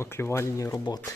шпаклювальні роботи.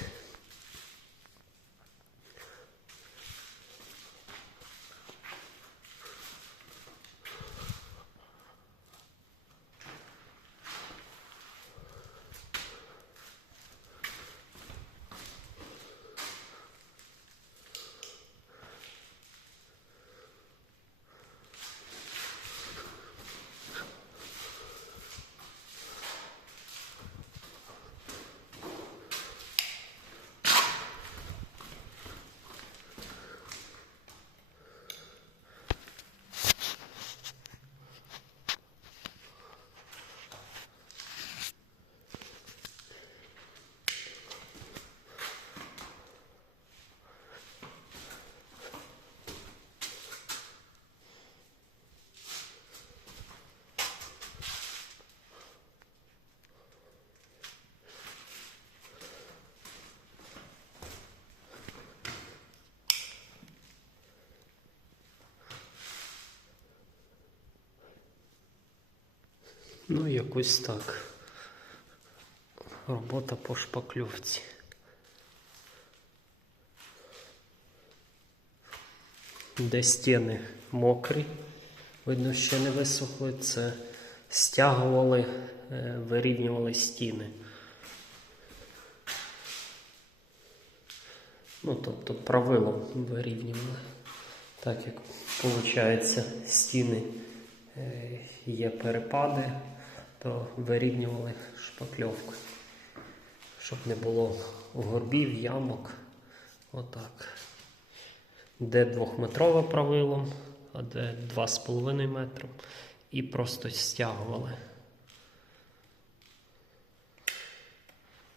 Ну, якось так. Робота по шпакльовці. Де стіни мокрі, видно, ще не висохли. Це стягували, е, вирівнювали стіни. Ну, тобто правилом вирівнювали. Так як виходить, стіни є перепади, то вирівнювали шпакльовку, щоб не було горбів, ямок. Отак. Де двохметрове правило, а де 2,5 метра. І просто стягували.